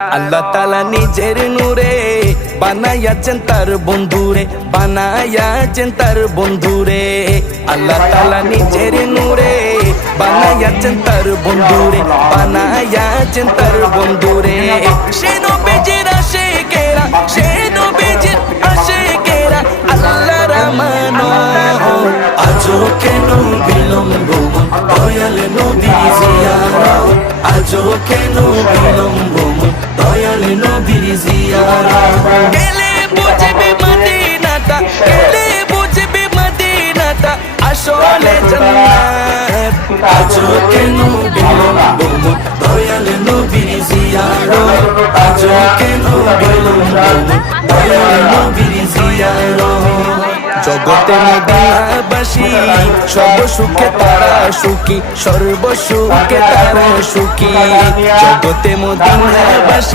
আল্লাহ তাআলা নিজের নূরে বানাইয়াছেন তার বন্ধুরে, বানাইয়াছেন তার বন্ধুরে। আল্লাহ তাআলা নিজের নূরে বানাইয়াছেন তার বন্ধুরে, বানাইয়াছেন তার বন্ধুরে। সে নবীজির আশিকেরা, সে নবীজির আশিকেরা আল্লাহর আমানো। আজও কেন বিলম্ব দয়াল নবী জিয়ারত, আজও কেন বিলম্ব দয়াল নবীর জিয়ারত। গেলে বুঝবে মদিনাটা, গেলে বুঝবে মদিনাটা আসলে জান্নাত। আজও কেন বিলম্ব দয়াল নবীর জিয়ারত, আজও কেন বিলম্ব দয়াল নবীর জিয়ারত। জগতে মদিনাবাসী সর্বসুখে তারা সুখী, সর্বসুখে তারা সুখী। জগতে মদিনাবাসী